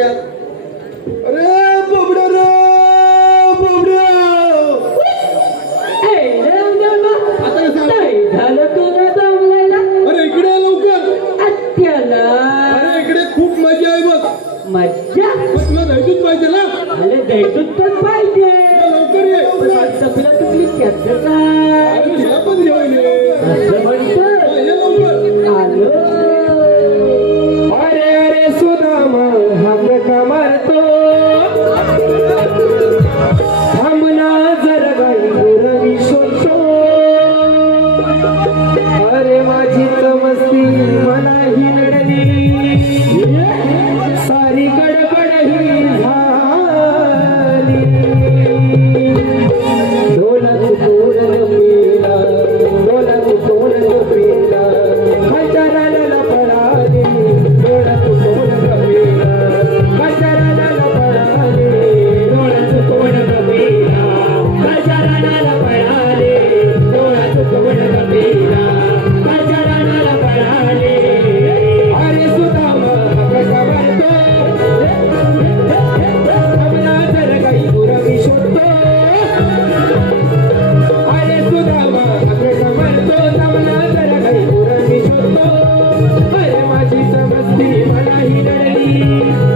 बकऱ्या. अरे बाबड्या रे बाबड्या. आता कसं झालं तुला जमलेला अरे इकडे ये लवकर. आत्याला अरे इकडे खूप मजा आहे बघ. मज्जा मग तुला जायचंच पाहिजे ना. अरे भेटून तर पाहिजे लवकर ये. तुला तुम्ही त्याचं काय अरे ह्या पण जेवायले. असं म्हणतं हा, ये लवकर. आलो अरे अरे सुदामा हात मारतो थांबना जर गाई रवी शोधतो अरे माझी मस्ती मला ही नडली सारी गडबड ही झाली ढोलक तोडल पेला ढोलक तोडल पेला खंजराला पळाली ढोलक तोडल पेला खंजराला पळाली ढोलक तोडल पेला खंजराला पळाली ढोलक तोडल पेला खंजराला पळाली अरे सुदामा कसा म्हणतो थांबना जर काही रवी शोधतो अरे सुदामा कसा म्हणतो थांबना जर काही रवी शोधतो अरे माझी मस्ती मला ही नडली